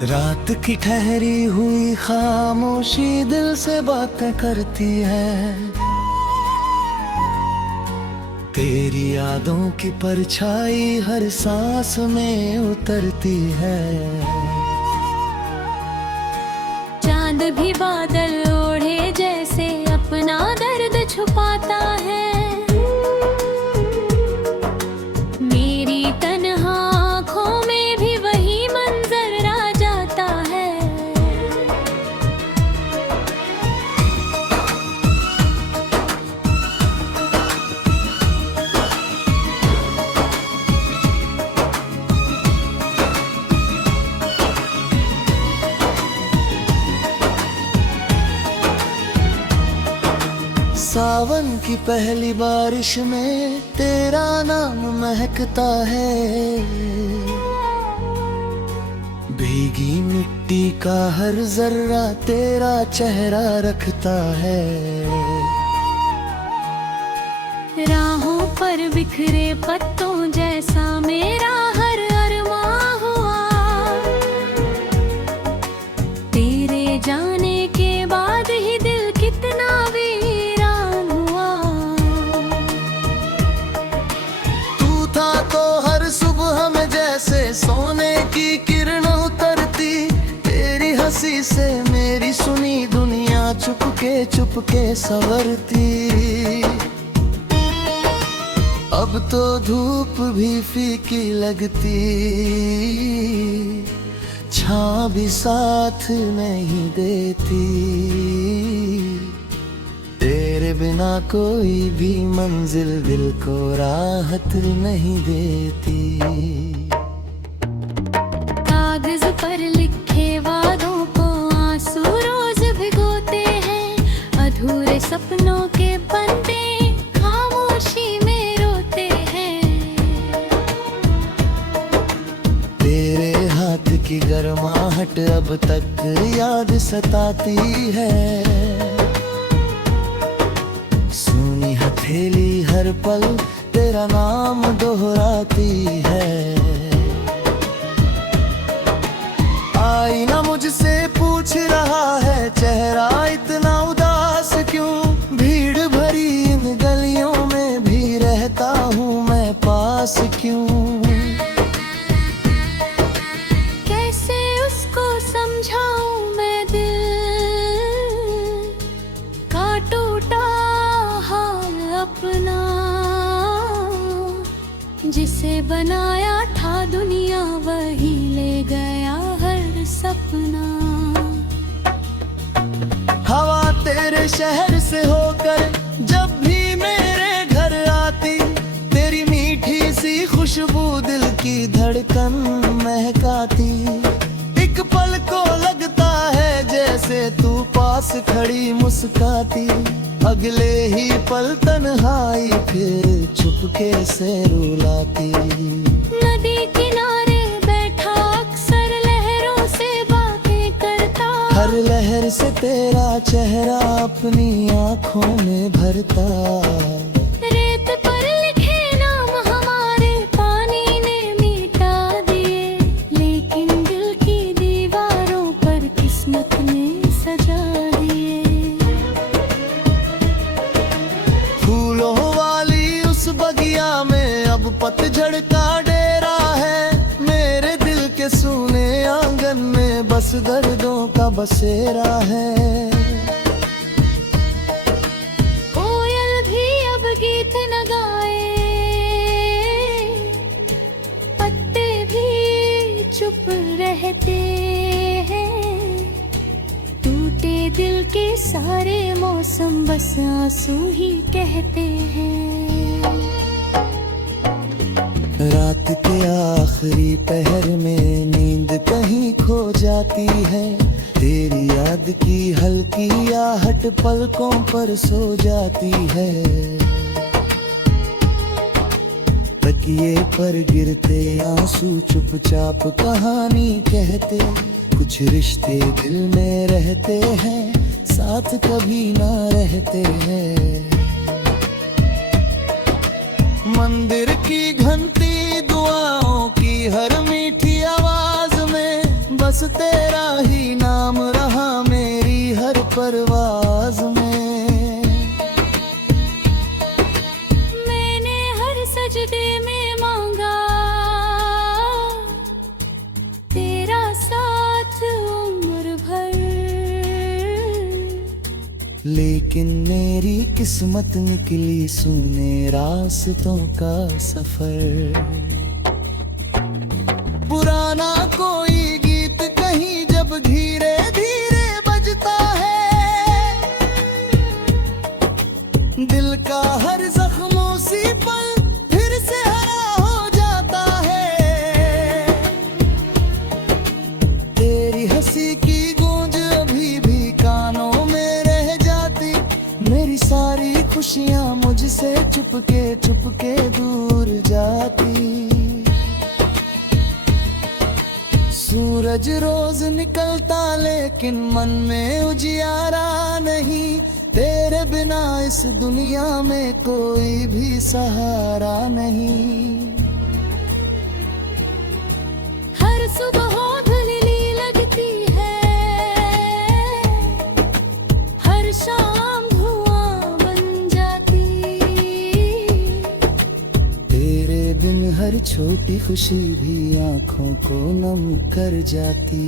रात की ठहरी हुई खामोशी दिल से बातें करती है। तेरी यादों की परछाई हर सांस में उतरती है। चांद भी बादल ओढ़े जैसे अपना दर्द छुपाता है। मेरी तन्हा आँखों में भी वही मंजर आ जाता है। सावन की पहली बारिश में तेरा नाम महकता है। भीगी मिट्टी का हर जर्रा तेरा चेहरा रखता है। राहों पर बिखरे पत्तों जैसा मेरा हर अरमां हुआ। तेरे जाने के बाद ही दिल कितना वीरान हुआ। तू था तो हर सुबह में जैसे सोने की किरण उतरती। तेरी हंसी से मेरी सुनी दुनिया चुपके संवरती। अब तो धूप भी फीकी लगती, छां भी साथ नहीं देती। तेरे बिना कोई भी मंजिल दिल को राहत नहीं देती। कागज पर लिखे वादों को आंसू रोज भिगोते हैं। अधूरे सपनों के पन्ने खामोशी में रोते हैं। तेरे हाथ की गर्माहट अब तक याद सताती है। सुनी हथेली हर पल तेरा नाम दोहराती है। आईना मुझसे पूछ रहा है चेहरा इतना उदास क्यों। भीड़ भरी इन गलियों में भी रहता हूँ मैं पास क्यों। कैसे उसको समझाऊं मैं दिल का टूटा हाल अपना। जिसे बनाया था दुनिया वही ले गया हर सपना। हवा तेरे शहर से होकर जब भी मेरे घर आती। तेरी मीठी सी खुशबू दिल की धड़कन महकाती। एक पल को लगता है जैसे तू पास खड़ी मुस्काती। अगले ही पल तन्हाई फिर चुपके से रुलाती। नदी किनारे बैठा अक्सर लहरों से बातें करता। हर लहर से तेरा चेहरा अपनी आँखों में भरता। रेत पर लिखे नाम हमारे पानी ने मिटा दिए। लेकिन दिल की दीवारों पर किस्मत ने सजा दिए। फूलों वाली उस बगिया में अब पतझड़ का डेरा है। मेरे दिल के सूने आंगन में बस दर्दों का बसेरा है। कोयल भी अब गीत न गाए। पत्ते भी चुप रहते हैं। टूटे दिल के सारे मौसम बस आंसू ही कहते हैं। रात के आखिरी पहर में नींद कहीं खो जाती है। तेरी याद की हल्की आहट पलकों पर सो जाती है। तकिए पर गिरते आंसू चुपचाप कहानी कहते। कुछ रिश्ते दिल में रहते हैं साथ कभी ना रहते हैं। मंदिर की घंटी दुआओं की हर मीठी आवाज में बस तेरा लेकिन मेरी किस्मत निकली सूने रास्तों का सफर। पुराना कोई गीत कहीं जब धीरे धीरे बजता है, दिल का हर जख्मों सी पल फिर से हरा हो जाता है। तेरी हंसी की गूंज अभी भी कानों में रह जाती, मेरी सारी खुशियां मुझसे चुपके दूर जाती। सूरज रोज निकलता लेकिन मन में उजियारा नहीं, तेरे बिना इस दुनिया में कोई भी सहारा नहीं। हर सुबह धुंधली लगती है, हर शाम धुआं बन जाती। तेरे बिन हर छोटी खुशी भी आंखों को नम कर जाती।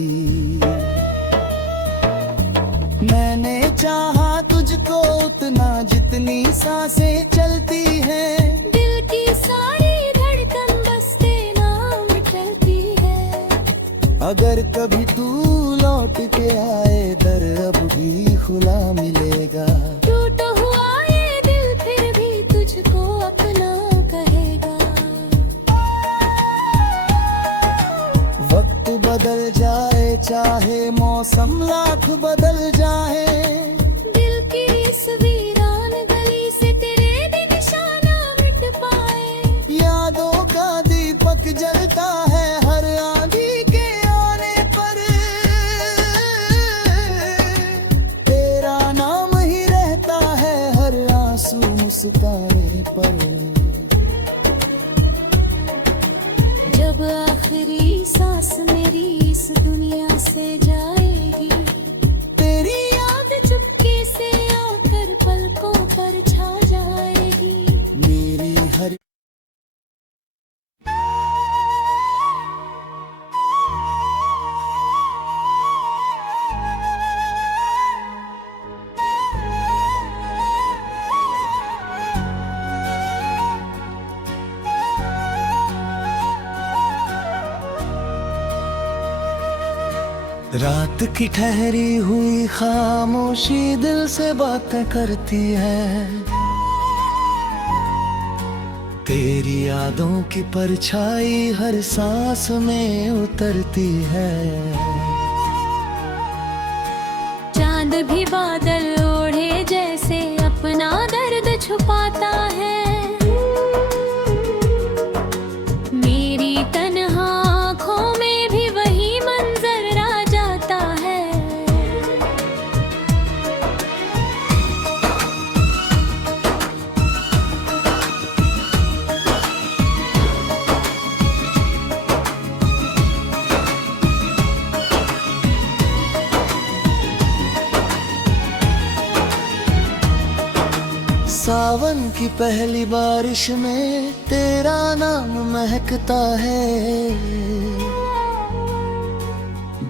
मैंने चाहा तुझको उतना जितनी सांसें चलती हैं, दिल की सारी धड़कन बस तेरे नाम चलती है। अगर कभी तू लौट के आए दर अब भी खुला मिलेगा। टूटा हुआ ये दिल फिर भी तुझको अपना कहेगा। वक्त बदल जाए चाहे मौसम लाख बदल जाए, दिल की इस वीरान गली से तेरे भी निशाना मिट पाए। यादों का दीपक जलता है हर आंधी के आने पर, तेरा नाम ही रहता है हर आंसू मुस्काने पर। जब आखिरी सांस मेरी इस दुनिया से जाएगी, तेरी याद चुपके से आकर पलकों पर छा जाएगी। मेरी हर रात की ठहरी हुई खामोशी दिल से बातें करती है, तेरी यादों की परछाई हर सांस में उतरती है। चांद भी बादल ओढ़े जैसे अपना दर्द छुपाता है। मेरी तन्हा आँखों में भी वही मंजर आ जाता है। सावन की पहली बारिश में तेरा नाम महकता है,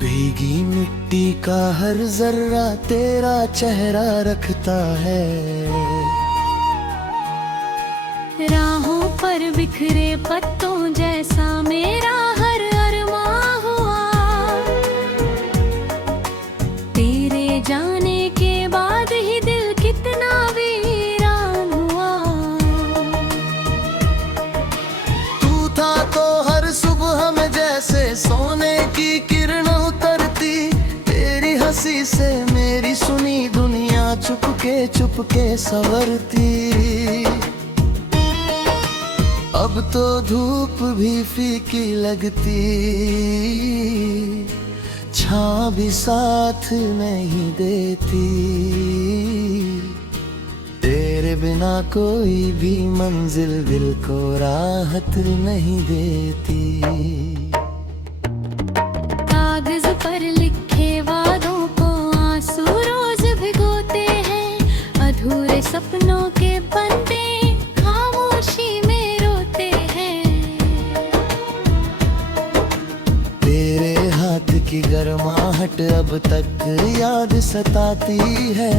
भीगी मिट्टी का हर जर्रा तेरा चेहरा रखता है। राहों पर बिखरे पत्तों जैसा मेरा हर अरमां हुआ, तेरे जाने के बाद ही दिल कितना वीरान हुआ। तू था तो हर सुबह में जैसे सोने की किरण उतरती, तेरी हंसी से मेरी सुनी दुनिया चुपके संवरती। अब तो धूप भी फीकी लगती, छां भी साथ नहीं देती, तेरे बिना कोई भी मंजिल दिल को राहत नहीं देती। कागज पर लिखे वादों को आंसू रोज भिगोते हैं, अधूरे सपनों के पन्ने खामोशी में रोते हैं। तेरे हाथ की गर्माहट अब तक याद सताती है,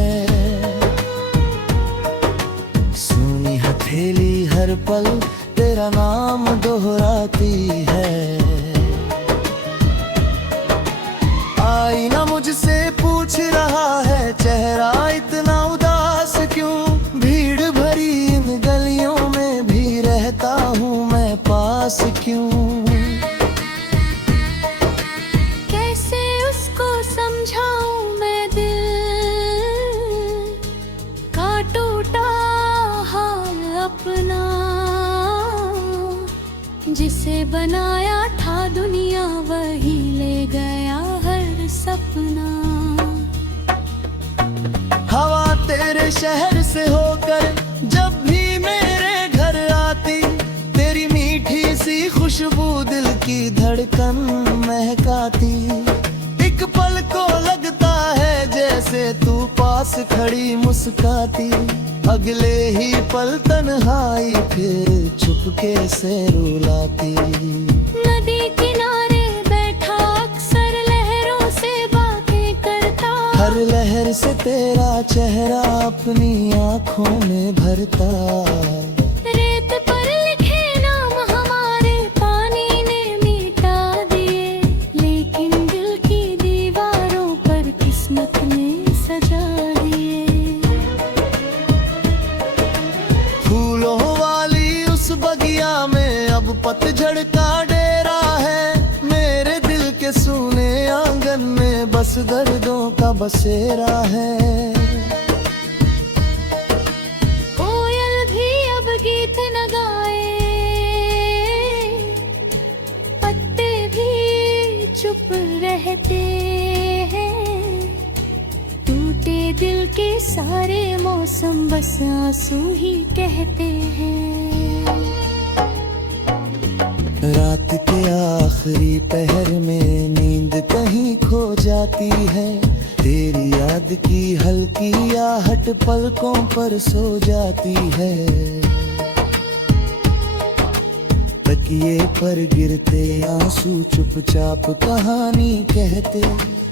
सहेली हर पल तेरा नाम दोहराती है। आईना मुझसे पूछ रहा है चेहरा इतना उदास क्यों, भीड़ भरी इन गलियों में भी रहता हूँ मैं पास क्यों। कैसे उसको समझाऊं मैं दिल का टूटा हाल अपना, जिसे बनाया था दुनिया वही ले गया हर सपना। हवा तेरे शहर से होकर जब भी मेरे घर आती, तेरी मीठी सी खुशबू दिल की धड़कन महकाती। एक पल को लगता है जैसे तू पास खड़ी मुस्काती, अगले ही पल तन्हाई फिर चुपके से रुलाती। नदी किनारे बैठा अक्सर लहरों से बातें करता, हर लहर से तेरा चेहरा अपनी आँखों में भरता। रेत पर लिखे नाम हमारे पानी ने मिटा दिए, लेकिन दिल की दीवारों पर किस्मत ने सजा दिए। फूलों वाली उस बगिया में अब पतझड़ का डेरा है, मेरे दिल के सूने आंगन में बस दर्दों का बसेरा है। कोयल भी अब गीत न गाए, पत्ते भी चुप रहते हैं, टूटे दिल के सारे मौसम बस आंसू ही कहते हैं। रात के आखिरी पहर में नींद कहीं खो जाती है, तेरी याद की हल्की आहट पलकों पर सो जाती है। तकिए पर गिरते आंसू चुपचाप कहानी कहते,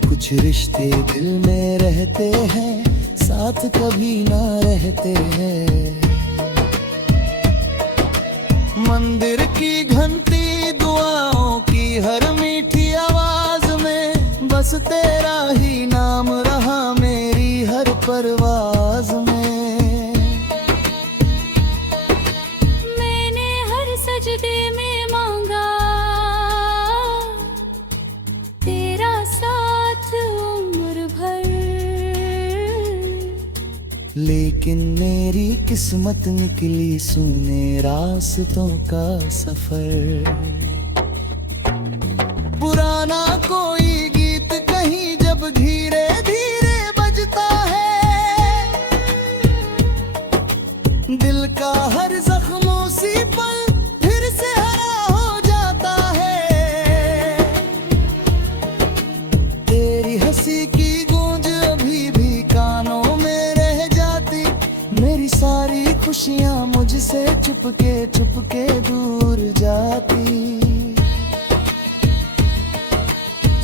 कुछ रिश्ते दिल में रहते हैं साथ कभी ना रहते हैं। मंदिर की घंटी दुआओं की हर मीठी आवाज में बस तेरा ही नाम रहा मेरी हर परवाज में। मैंने हर सजदे में मांगा तेरा साथ उम्र भर, लेकिन मेरी किस्मत निकली सूने रास्तों का सफर। पुराना कोई गीत कहीं जब धीरे धीरे बजता है, दिल का हर जख्मों सी पल फिर से हरा हो जाता है। तेरी हंसी की गूंज अभी भी कानों में रह जाती, मेरी सारी खुशियां मुझसे चुपके चुपके दूर जाती।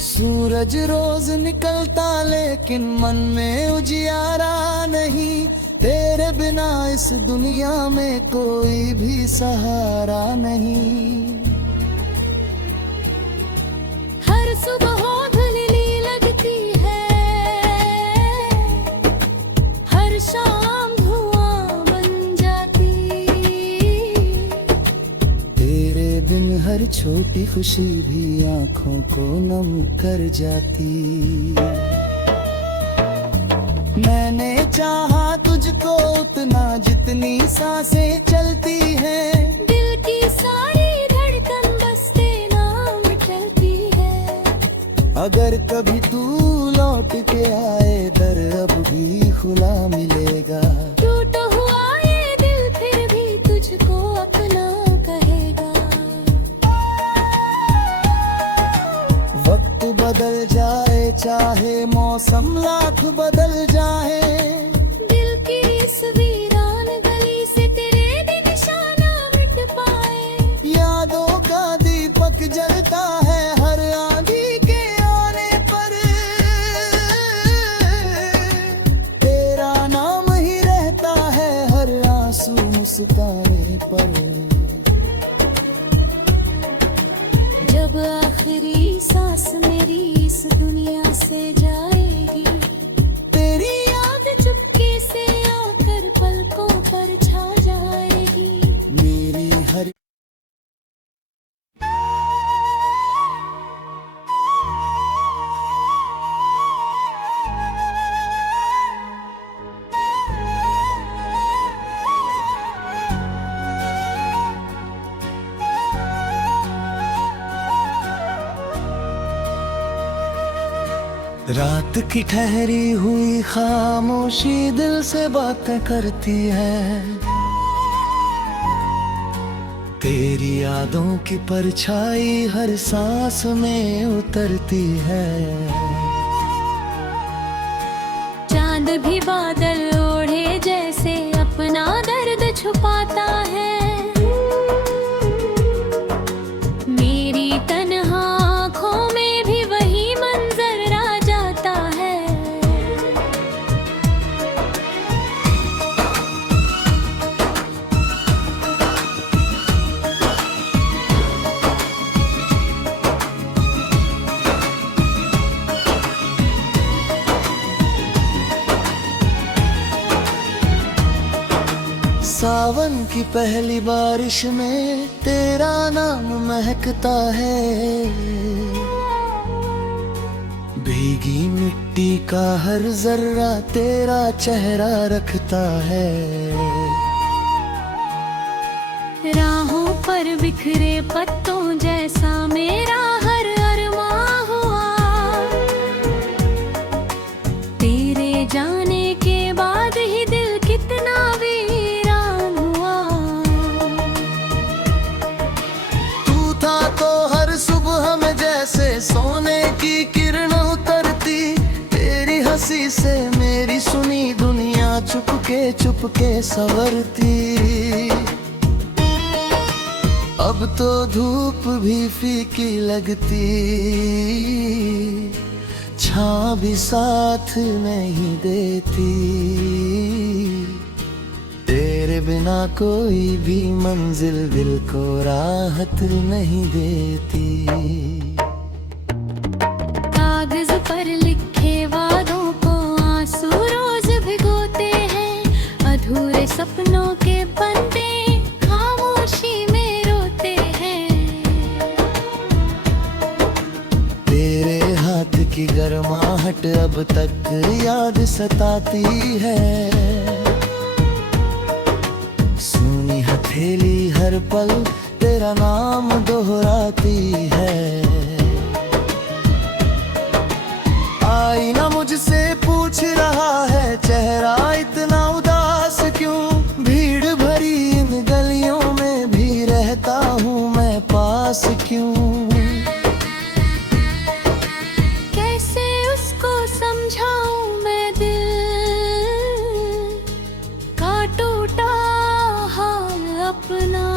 सूरज रोज निकलता लेकिन मन में उजियारा नहीं, तेरे बिना इस दुनिया में कोई भी सहारा नहीं। हर सुबह धुंधली लगती है, हर शाम धुआं बन जाती, तेरे बिन हर छोटी खुशी भी आंखों को नम कर जाती। मैंने चाहा तुझको उतना जितनी सांसें चलती हैं, दिल की सारी धड़कन बस तेरे नाम चलती है। अगर कभी तू लौट के आए दर अब भी खुला मिलेगा, टूटा हुआ ये दिल फिर भी तुझको अपना कहेगा। वक्त बदल जाए चाहे मौसम लाख बदल जाए, दिल की इस वीरान गली से तेरे भी निशाना मिट पाए। यादों का दीपक जलता है हर आंधी के आने पर, तेरा नाम ही रहता है हर आंसू मुस्कान रात की ठहरी हुई खामोशी दिल से बातें करती है, तेरी यादों की परछाई हर सांस में उतरती है। चांद भी बादल ओढ़े जैसे अपना दर्द छुपाता है, मेरी तन्हा आँखों में भी वही मंजर आ जाता है। सावन की पहली बारिश में तेरा नाम महकता है, भीगी मिट्टी का हर जर्रा तेरा चेहरा रखता है। राहों पर बिखरे पत्तों जैसा मेरा हर अरमां हुआ, तेरे जाने के बाद ही दिल कितना वीरान हुआ। तू था तो हर सुबह में जैसे सोने की किरण उतरती, तेरी हंसी से मेरी सुनी दुनिया चुपके संवरती। अब तो धूप भी फीकी लगती, छां भी साथ नहीं देती, तेरे बिना कोई भी मंजिल दिल को राहत नहीं देती। कागज पर लिखे वादों को आंसू रोज भिगोते हैं, अधूरे सपनों के पन्ने खामोशी में रोते हैं। तेरे हाथ की गर्माहट अब तक याद सताती है, सुनी हथेली हर पल तेरा नाम दोहराती है। आईना मुझसे पूछ रहा है चेहरा इतना उदास क्यों, भीड़ भरी इन गलियों में भी रहता हूँ मैं पास क्यों। कैसे उसको समझाऊं मैं दिल का टूटा हाल अपना,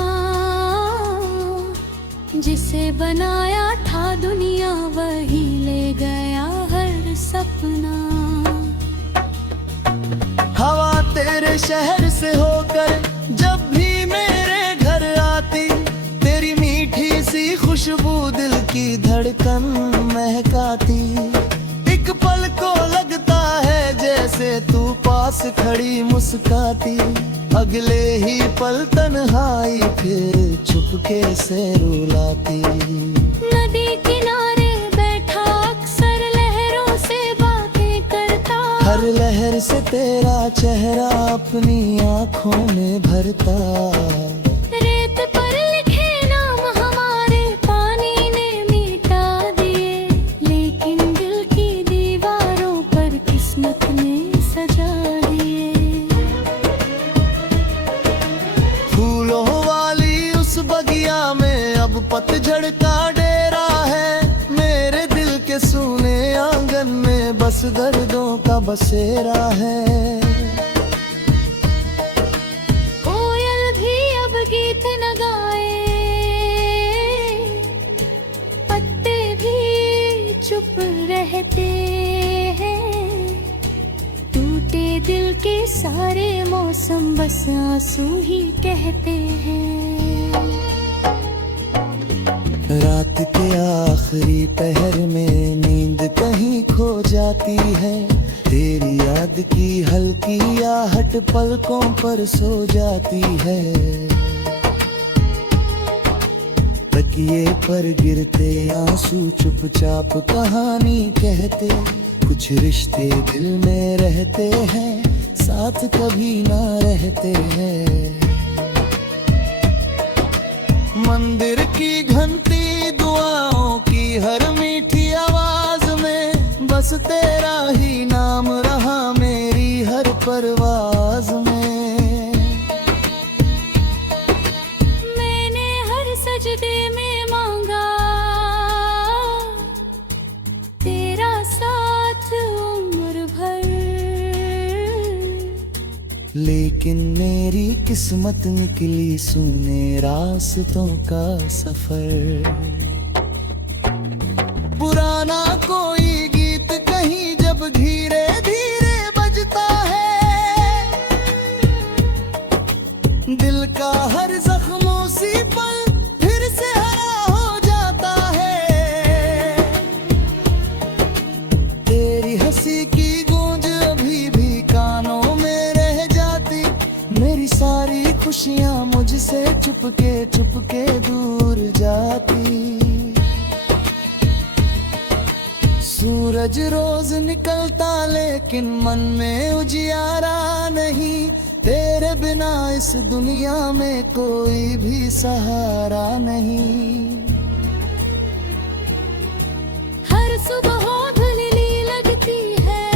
जिसे बनाया था दुनिया वही ले गया हर सपना। हवा तेरे शहर से होकर जब भी मेरे घर आती, तेरी मीठी सी खुशबू दिल की धड़कन महकाती। एक पल को लगता है जैसे तू पास खड़ी मुस्काती, अगले ही पल तन्हाई फिर चुपके से रुलाती। नदी किनारे बैठा अक्सर लहरों से बातें करता, हर लहर से तेरा चेहरा अपनी आँखों में भरता। रेत पर लिखे नाम हमारे पानी ने मिटा दिए, लेकिन दिल की दीवारों पर किस्मत ने सजा दिए। फूलों वाली उस बगिया में अब पतझड़ का डेरा है, मेरे दिल के सूने आंगन में बस दर्दों का बसेरा है। कोयल भी अब गीत न गाए, पत्ते भी चुप रहते हैं, टूटे दिल के सारे मौसम बस आंसू ही कहते हैं। रात के आखिरी पहर में नींद कहीं खो जाती है, तेरी याद की हल्की आहट पलकों पर सो जाती है। तकिए पर गिरते आंसू चुपचाप कहानी कहते, कुछ रिश्ते दिल में रहते हैं साथ कभी ना रहते हैं। मंदिर की घंटी दुआओं की हर मीठी आवाज में बस तेरा लेकिन मेरी किस्मत निकली सूने रास्तों का सफर। पुराना कोई गीत कहीं जब धीरे धीरे बजता है, दिल का हर जख्मों सी पल फिर से हरा हो जाता है। तेरी हंसी की गूंज अभी भी कानों में रह जाती, मेरी सारी खुशियां मुझसे चुपके दूर जाती। सूरज रोज निकलता लेकिन मन में उजियारा नहीं, तेरे बिना इस दुनिया में कोई भी सहारा नहीं। हर सुबह धुंधली लगती है,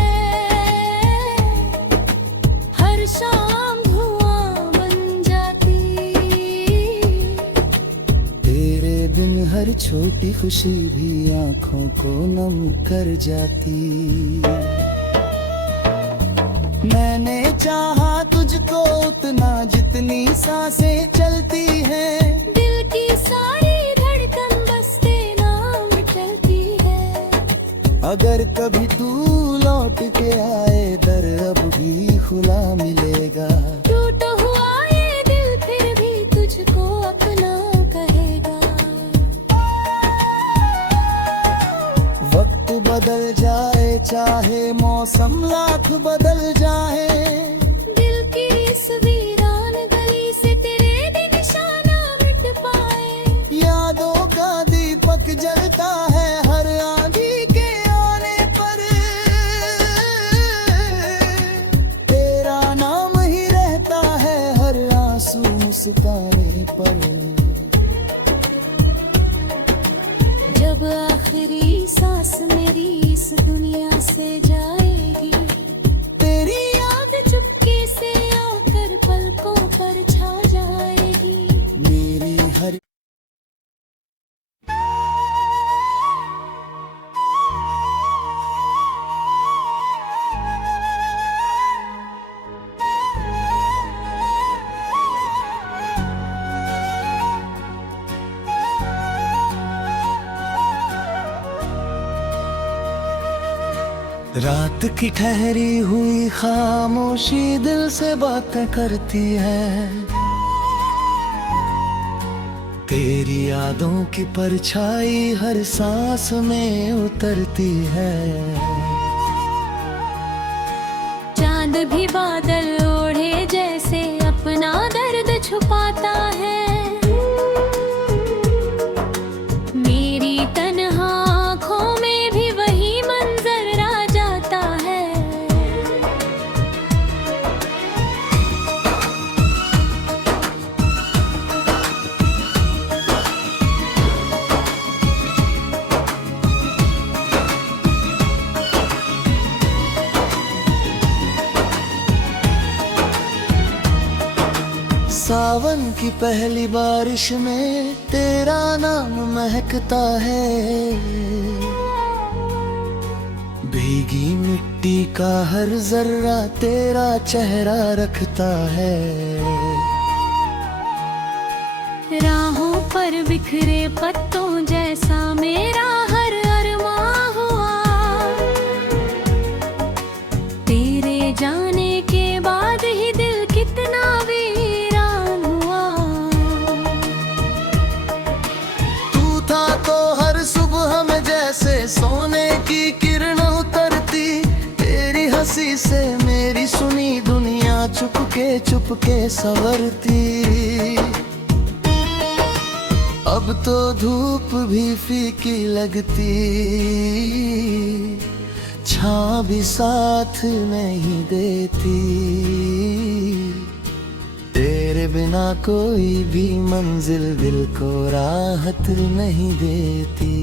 हर शाम धुआं बन जाती। तेरे बिन हर छोटी खुशी भी आंखों को नम कर जाती। मैंने चाहा तुझको उतना जितनी सांसें चलती हैं, दिल की सारी धड़कन बस तेरे नाम चलती है। अगर कभी तू लौट के आए दर अब भी खुला मिलेगा। टूटा हुआ ये दिल फिर भी तुझको अपना कहेगा। वक्त बदल जाए चाहे मौसम लाख बदल जाए, दिल की इस वीरान गली से तेरे भी निशाना मिट पाए। यादों का दीपक जलता है हर आंधी के आने पर, तेरा नाम ही रहता है हर आंसू मुस्काने पर। जब आखिरी सांस मेरी इस दुनिया से जाएगी, तेरी याद चुपके से आकर पलकों पर छा जाएगी। मेरी हर रात की ठहरी हुई खामोशी दिल से बातें करती है, तेरी यादों की परछाई हर सांस में उतरती है। चांद भी बादल ओढ़े जैसे अपना दर्द छुपाता है। मेरी तन्हा आँखों में भी वही मंजर आ जाता है। सावन की पहली बारिश में तेरा नाम महकता है, भीगी मिट्टी का हर जर्रा तेरा चेहरा रखता है। राहों पर बिखरे पत्तों जैसा मेरा हर अरमां हुआ, तेरे जाने के बाद ही दिल कितना वीरान हुआ। तू था तो हर सुबह में जैसे सोने की किरण उतरती, तेरी हंसी से मेरी सुनी दुनिया चुपके संवरती। अब तो धूप भी फीकी लगती, छां भी साथ नहीं देती, तेरे बिना कोई भी मंजिल दिल को राहत नहीं देती।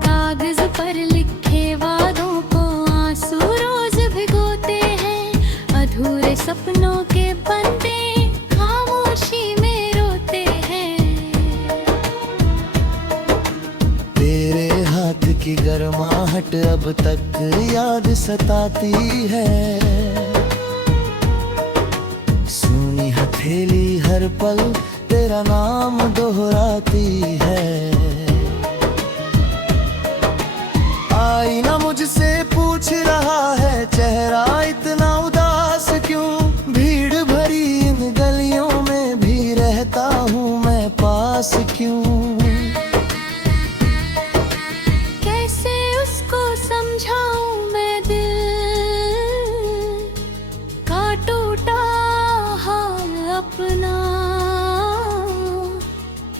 कागज पर लिखे वादों को आंसू रोज भिगोते हैं, अधूरे सपनों के पन्ने खामोशी में रोते हैं। तेरे हाथ की गर्माहट अब तक याद सताती है, हथेली हर पल तेरा नाम दोहराती है। आईना मुझसे पूछ रहा है चेहरा इतना उदास क्यों, भीड़ भरी इन गलियों में भी रहता हूँ मैं पास क्यों। कैसे उसको समझाऊं मैं दिल का टूटा हाल अपना,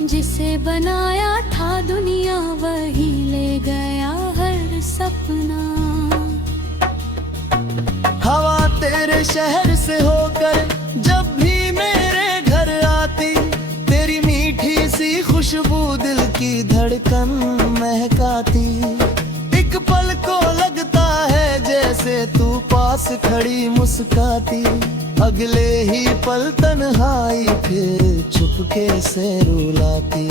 जिसे बनाया था दुनिया वही ले गया हर सपना। हवा तेरे शहर से होकर जब भी मेरे घर आती, तेरी मीठी सी खुशबू दिल की धड़कन महकाती। एक पल को लगता है जैसे तू पास खड़ी मुस्काती, अगले ही पल तन्हाई फिर चुपके से रुलाती।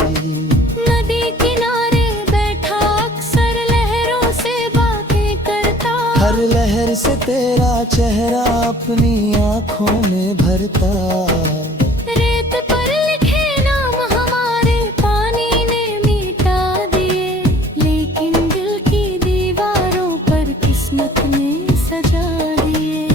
नदी किनारे बैठा अक्सर लहरों से बातें करता, हर लहर से तेरा चेहरा अपनी आँखों में भरता। रेत पर लिखे नाम हमारे पानी ने मिटा दिए, लेकिन दिल की दीवारों पर किस्मत ने सजा दिए।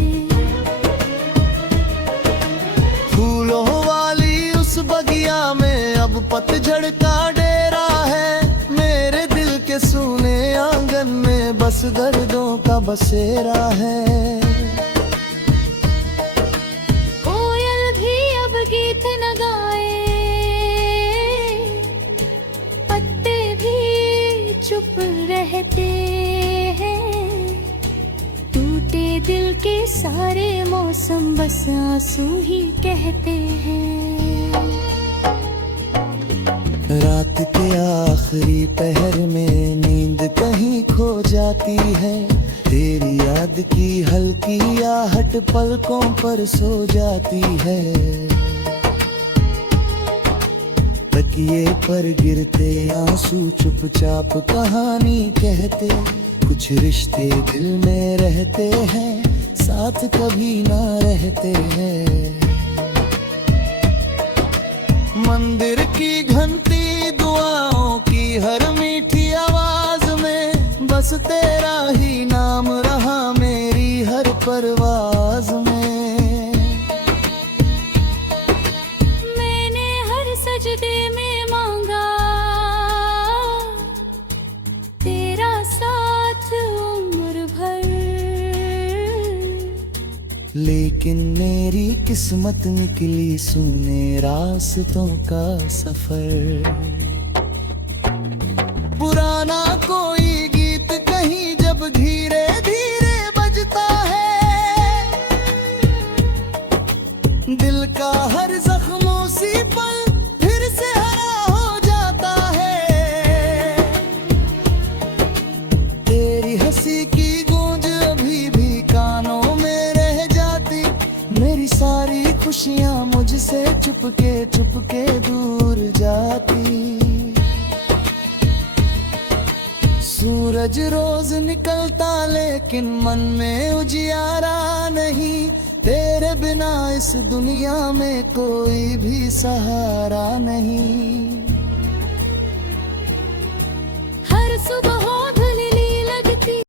फूलों वाली उस बगिया में अब पतझड़ का डेरा है, मेरे दिल के सूने आंगन में बस दर्दों का बसेरा है। कोयल भी अब गीत न गाए, पत्ते भी चुप रहते हैं, टूटे दिल के सारे मौसम बस आंसू ही कहते हैं। रात के आखिरी पहर में नींद कहीं खो जाती है, तेरी याद की हल्की आहट पलकों पर सो जाती है। तकिए पर गिरते आंसू चुपचाप कहानी कहते, कुछ रिश्ते दिल में रहते हैं साथ कभी ना रहते हैं। मंदिर की घंटी दुआओं की हर मीठी आवाज में बस तेरा ही नाम रहा मेरी हर परवाज में। मैंने हर सजदे में मांगा तेरा साथ उम्र भर, लेकिन मेरी किस्मत निकली सूने रास्तों का सफर। पुराना कोई गीत कहीं जब धीरे धीरे बजता है, दिल का हर जख्म उसी पल फिर से हरा हो जाता है। तेरी हंसी की गूंज अभी भी कानों में रह जाती, मेरी सारी खुशियां मुझसे चुपके दूर जाती। सूरज रोज निकलता लेकिन मन में उजियारा नहीं, तेरे बिना इस दुनिया में कोई भी सहारा नहीं। हर सुबह